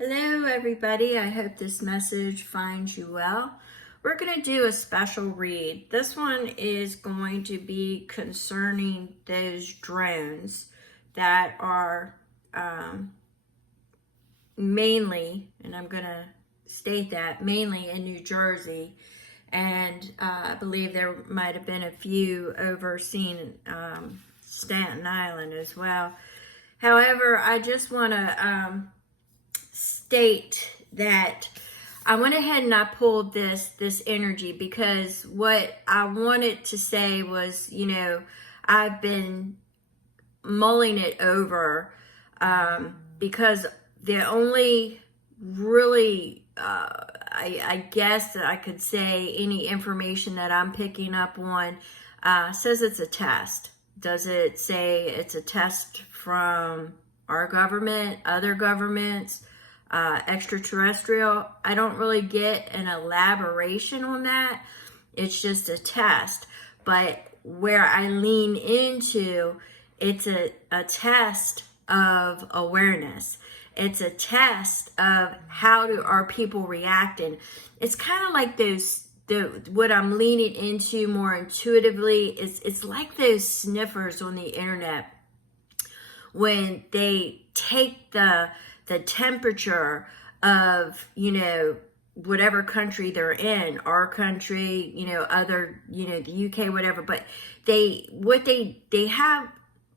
Hello everybody, I hope this message finds you well. We're going to do a special read. This one is going to be concerning those drones that are mainly, and I'm going to state that, mainly in New Jersey. And I believe there might have been a few overseen Staten Island as well. However, I just want to state that I went ahead and I pulled this energy because what I wanted to say was, I've been mulling it over because the only really I guess that I could say any information that I'm picking up on says it's a test. Does it say it's a test from our government, other governments, extraterrestrial? I don't really get an elaboration on that. It's just a test. But where I lean into, it's a test of awareness. It's a test of how are people reacting. It's kind of like what I'm leaning into more intuitively is it's like those sniffers on the internet when they take the temperature of, whatever country they're in, our country, other, the UK, whatever, but they have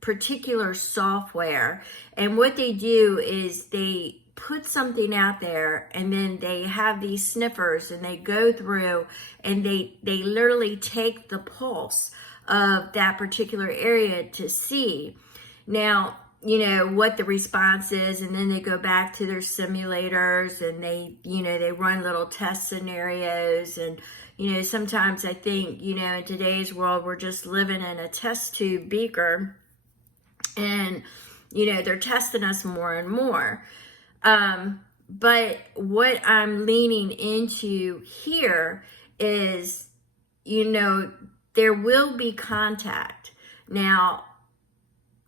particular software, and what they do is they put something out there, and then they have these sniffers, and they go through and they literally take the pulse of that particular area to see now what the response is, and then they go back to their simulators and they run little test scenarios. And sometimes I think in today's world we're just living in a test tube beaker, and they're testing us more and more. But what I'm leaning into here is there will be contact. Now,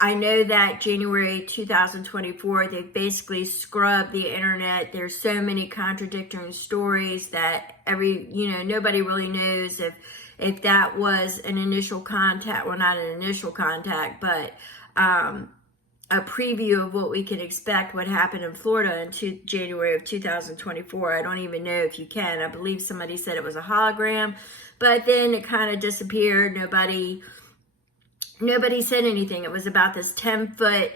I know that January 2024, they basically scrubbed the internet. There's so many contradictory stories that nobody really knows if that was an initial contact. Well, not an initial contact, but a preview of what we can expect, what happened in Florida in January of 2024. I don't even know if you can. I believe somebody said it was a hologram, but then it kind of disappeared. Nobody said anything. It was about this 10 foot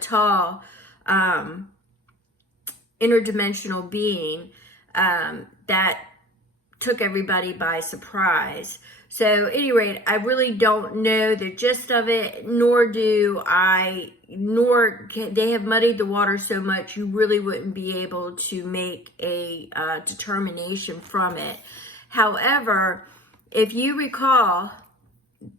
tall interdimensional being that took everybody by surprise. So at any rate, I really don't know the gist of it, nor they have muddied the water so much you really wouldn't be able to make a determination from it. However, if you recall,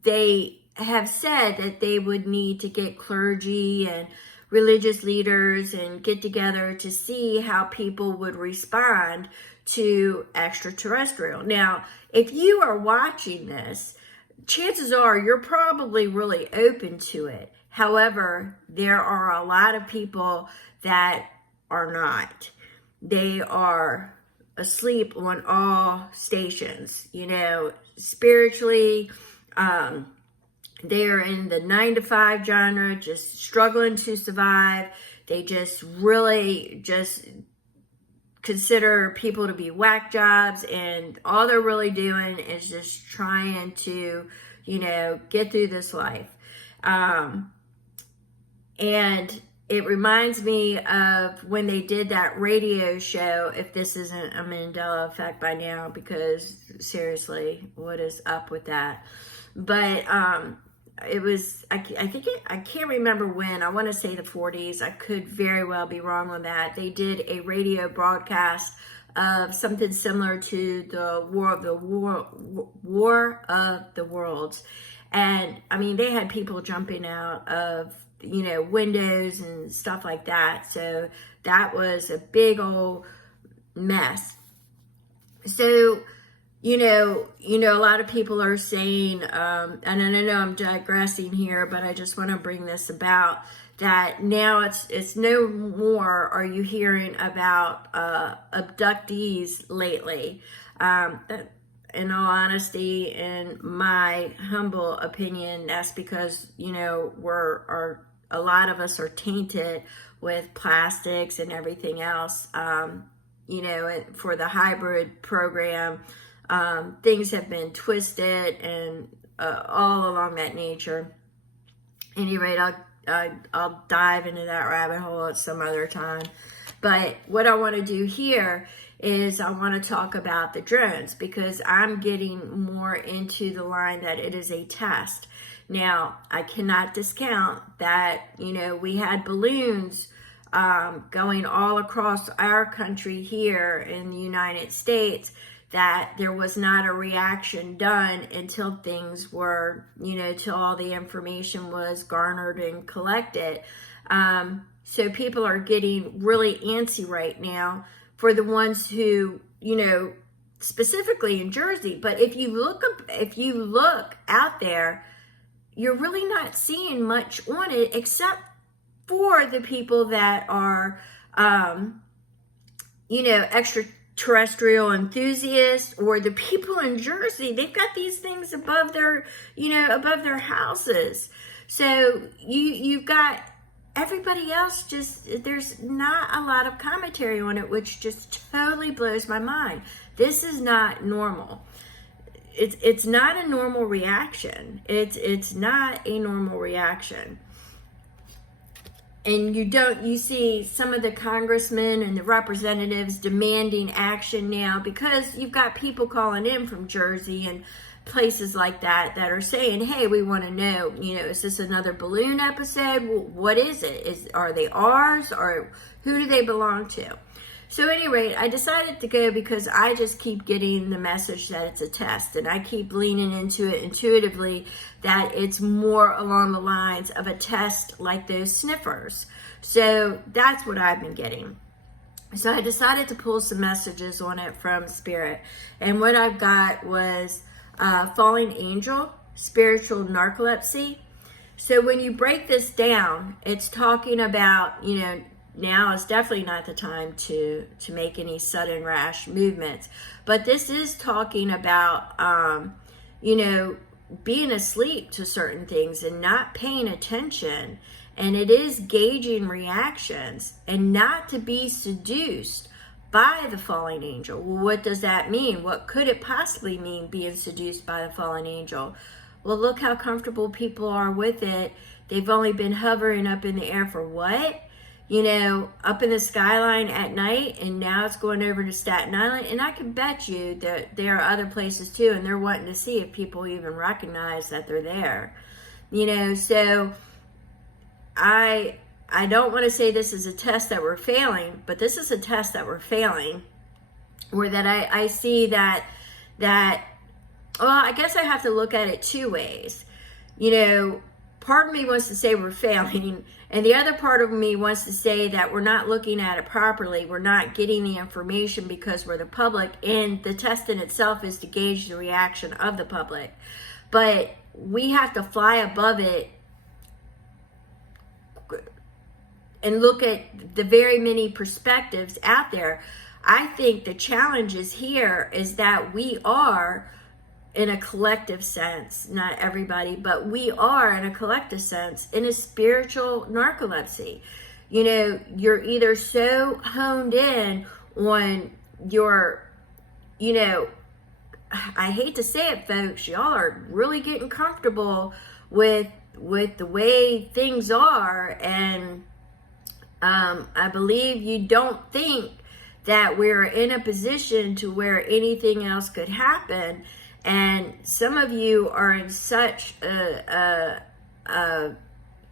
they have said that they would need to get clergy and religious leaders and get together to see how people would respond to extraterrestrial. Now, if you are watching this, chances are you're probably really open to it. However, there are a lot of people that are not. They are asleep on all stations, spiritually. They're in the 9-to-5 genre, just struggling to survive. They just really consider people to be whack jobs, and all they're really doing is just trying to, get through this life. And it reminds me of when they did that radio show, if this isn't a Mandela effect by now, because seriously, what is up with that? But it was, I can't remember when. I want to say the 40s. I could very well be wrong on that. They did a radio broadcast of something similar to the War of the Worlds. And I mean, they had people jumping out of windows and stuff like that. So that was a big old mess. So a lot of people are saying, and I know I'm digressing here, but I just want to bring this about, that now it's no more are you hearing about abductees lately. In all honesty, in my humble opinion, that's because, a lot of us are tainted with plastics and everything else. For the hybrid program, things have been twisted and all along that nature. At any rate, I'll dive into that rabbit hole at some other time. But what I want to do here is I want to talk about the drones, because I'm getting more into the line that it is a test. Now, I cannot discount that, we had balloons going all across our country here in the United States, that there was not a reaction done until things were, till all the information was garnered and collected. So people are getting really antsy right now for the ones who, specifically in Jersey. But if you look out there, you're really not seeing much on it, except for the people that are, extraterrestrial enthusiasts, or the people in Jersey. They've got these things above their houses. So you've got everybody else, there's not a lot of commentary on it, which just totally blows my mind. This is not normal. It's not a normal reaction. It's not a normal reaction. And you see some of the congressmen and the representatives demanding action now, because you've got people calling in from Jersey and places like that are saying, hey, we want to know, is this another balloon episode? What is it? Are they ours, or who do they belong to? So at any rate, I decided to go because I just keep getting the message that it's a test, and I keep leaning into it intuitively that it's more along the lines of a test like those sniffers. So that's what I've been getting. So I decided to pull some messages on it from Spirit, and what I've got was falling angel, spiritual narcolepsy. So when you break this down, it's talking about, now is definitely not the time to make any sudden rash movements. But this is talking about, being asleep to certain things and not paying attention. And it is gauging reactions and not to be seduced by the fallen angel. Well, what does that mean? What could it possibly mean, being seduced by the fallen angel? Well, look how comfortable people are with it. They've only been hovering up in the air for what? Up in the skyline at night, and now it's going over to Staten Island. And I can bet you that there are other places too, and they're wanting to see if people even recognize that they're there. So I don't want to say this is a test that we're failing, but this is a test that we're failing, or that I see that, well, I guess I have to look at it two ways. Part of me wants to say we're failing, and the other part of me wants to say that we're not looking at it properly. We're not getting the information because we're the public, and the test in itself is to gauge the reaction of the public. But we have to fly above it and look at the very many perspectives out there. I think the challenge is here is that we are, in a collective sense, not everybody, but we are in a collective sense in a spiritual narcolepsy. You're either so honed in on your, I hate to say it, folks, y'all are really getting comfortable with the way things are, and I believe you don't think that we're in a position to where anything else could happen. And some of you are in such a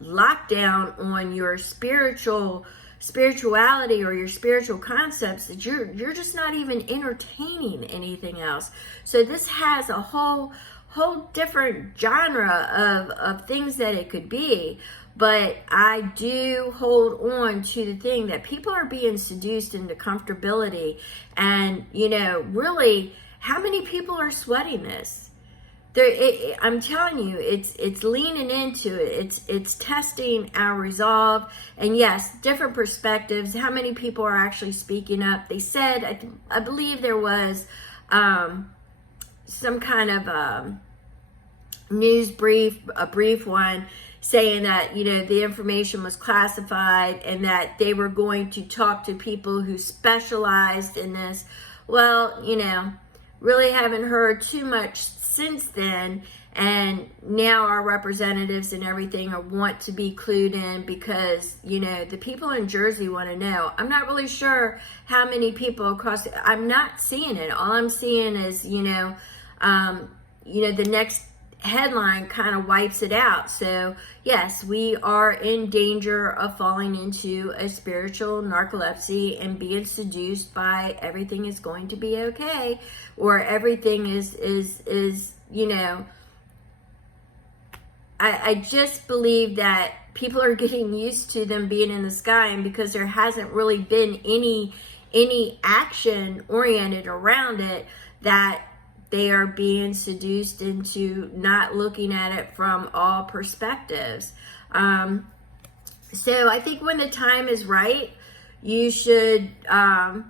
lockdown on your spirituality or your spiritual concepts that you're just not even entertaining anything else. So this has a whole different genre of things that it could be. But I do hold on to the thing that people are being seduced into comfortability, and really how many people are sweating this? I'm telling you, it's leaning into it. It's testing our resolve. And yes, different perspectives. How many people are actually speaking up? They said, I believe there was some kind of news brief, a brief one, saying that, the information was classified and that they were going to talk to people who specialized in this. Well, really haven't heard too much since then, and now our representatives and everything want to be clued in because the people in Jersey want to know. I'm not really sure how many people across. I'm not seeing it. All I'm seeing is the next headline kind of wipes it out. So yes, we are in danger of falling into a spiritual narcolepsy and being seduced by everything is going to be okay, or everything is I just believe that people are getting used to them being in the sky, and because there hasn't really been any action oriented around it, that they are being seduced into not looking at it from all perspectives. So I think when the time is right, you should, I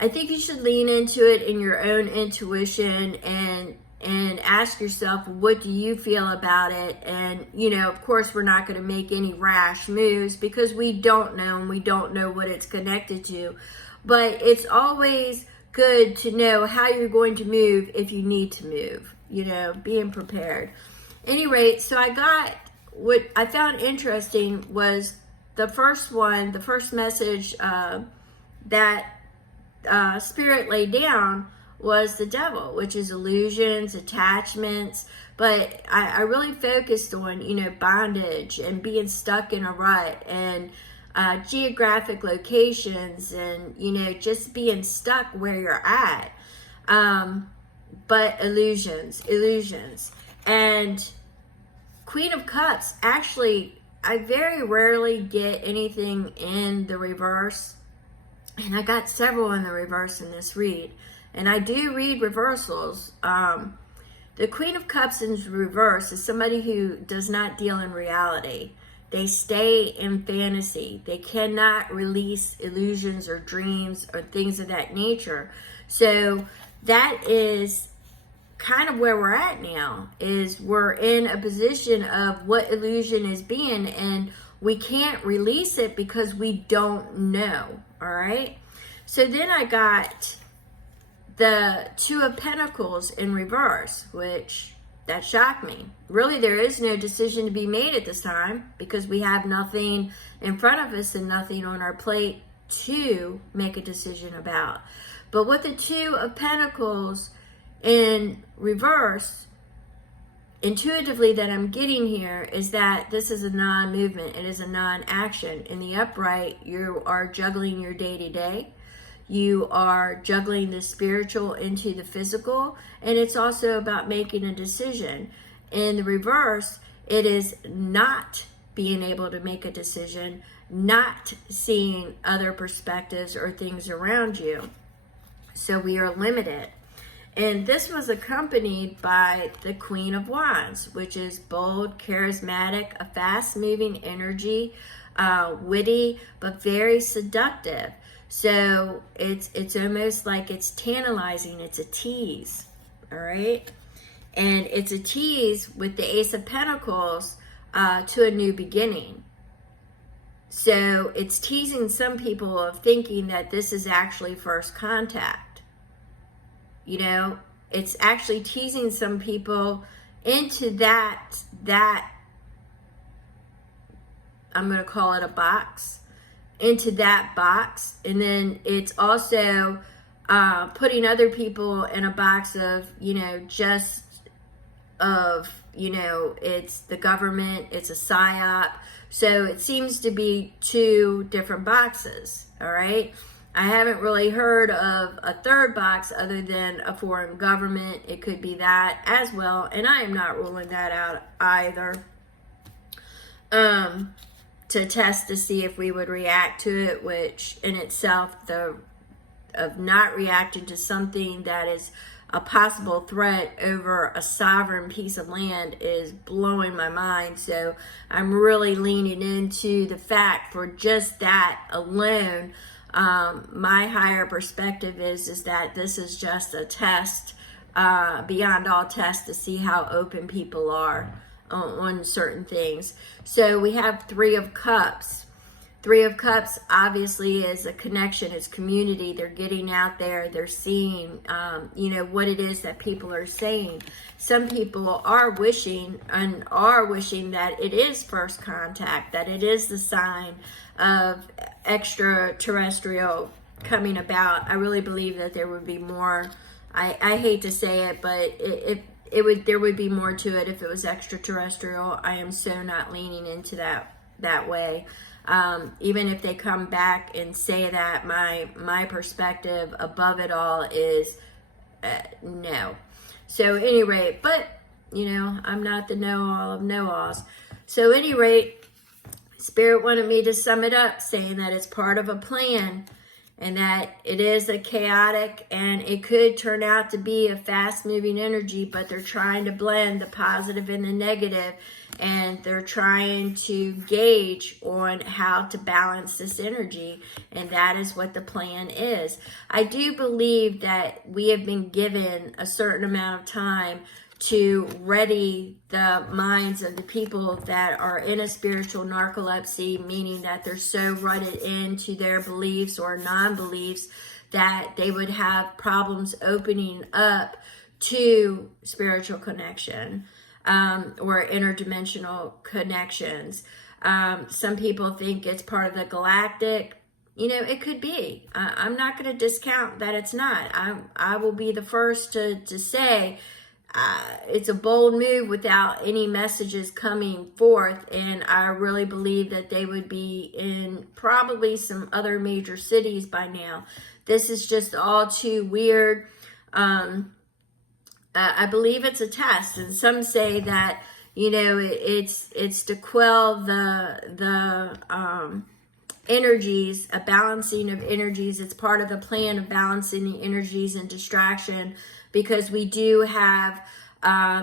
think you should lean into it in your own intuition and ask yourself, what do you feel about it? And, of course, we're not going to make any rash moves because we don't know, and we don't know what it's connected to. But it's always good to know how you're going to move if you need to move, being prepared. Any rate, so what I found interesting was the first message that Spirit laid down was the devil, which is illusions, attachments. But I really focused on, bondage and being stuck in a rut, and geographic locations, and just being stuck where you're at, but illusions. And Queen of Cups, actually, I very rarely get anything in the reverse, and I got several in the reverse in this read, and I do read reversals. The Queen of Cups in reverse is somebody who does not deal in reality. They stay in fantasy. They cannot release illusions or dreams or things of that nature. So that is kind of where we're at now, is we're in a position of what illusion is being, and we can't release it because we don't know. All right. So then I got the Two of Pentacles in reverse, which that shocked me. Really, there is no decision to be made at this time because we have nothing in front of us and nothing on our plate to make a decision about. But with the Two of Pentacles in reverse, intuitively that I'm getting here is that this is a non-movement. It is a non-action. In the upright, you are juggling your day-to-day. You are juggling the spiritual into the physical, and it's also about making a decision. In the reverse, it is not being able to make a decision, not seeing other perspectives or things around you. So we are limited. And this was accompanied by the Queen of Wands, which is bold, charismatic, a fast-moving energy, witty, but very seductive. So it's almost like it's tantalizing. It's a tease, all right? And it's a tease with the Ace of Pentacles to a new beginning. So it's teasing some people of thinking that this is actually first contact. It's actually teasing some people into that I'm going to call it a box, into that box. And then it's also putting other people in a box of, it's the government, it's a psyop. So it seems to be two different boxes, all right? I haven't really heard of a third box other than a foreign government. It could be that as well, and I am not ruling that out either. To test to see if we would react to it, which in itself, the of not reacting to something that is a possible threat over a sovereign piece of land is blowing my mind. So I'm really leaning into the fact for just that alone. My higher perspective is that this is just a test, beyond all tests, to see how open people are on certain things. So we have Three of Cups. Three of Cups obviously is a connection, it's community. They're getting out there, they're seeing, what it is that people are saying. Some people are wishing that it is first contact, that it is the sign of extraterrestrial coming about. I really believe that there would be more. I hate to say it, but there would be more to it if it was extraterrestrial. I am so not leaning into that way. Even if they come back and say that, my perspective above it all is no. So at any rate, but I'm not the know-all of know-alls. So at any rate, Spirit wanted me to sum it up, saying that it's part of a plan and that it is a chaotic and it could turn out to be a fast-moving energy, but they're trying to blend the positive and the negative, and they're trying to gauge on how to balance this energy, and that is what the plan is. I do believe that we have been given a certain amount of time to ready the minds of the people that are in a spiritual narcolepsy, meaning that they're so rutted into their beliefs or non-beliefs that they would have problems opening up to spiritual connection, or interdimensional connections. Some people think it's part of the galactic. It could be. I'm not going to discount that it's not. I will be the first to say it's a bold move without any messages coming forth, and I really believe that they would be in probably some other major cities by now. This is just all too weird. I believe it's a test, and some say that it's to quell the energies, a balancing of energies. It's part of the plan of balancing the energies and distraction, because we do have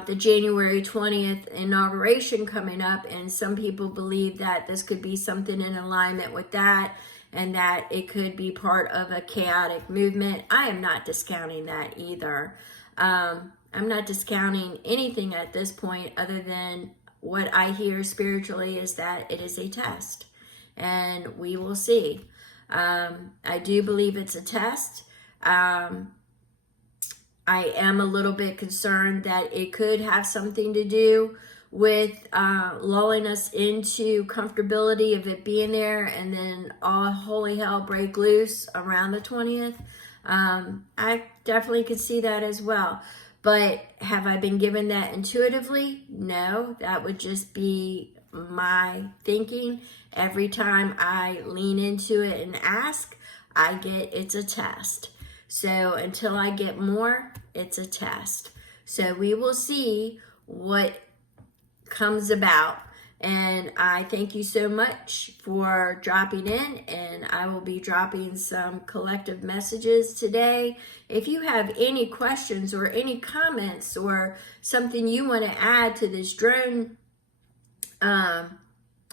the January 20th inauguration coming up, and some people believe that this could be something in alignment with that, and that it could be part of a chaotic movement. I am not discounting that either. I'm not discounting anything at this point, other than what I hear spiritually is that it is a test, and we will see. I do believe it's a test. I am a little bit concerned that it could have something to do with lulling us into comfortability of it being there, and then all holy hell break loose around the 20th. I definitely could see that as well. But have I been given that intuitively? No, that would just be my thinking. Every time I lean into it and ask, I get it's a test. So until I get more, it's a test. So we will see what comes about. And I thank you so much for dropping in, and I will be dropping some collective messages today. If you have any questions or any comments or something you want to add to this drone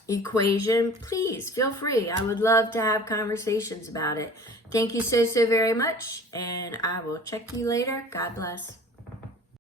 equation, please feel free. I would love to have conversations about it. Thank you so very much, and I will check you later. God bless.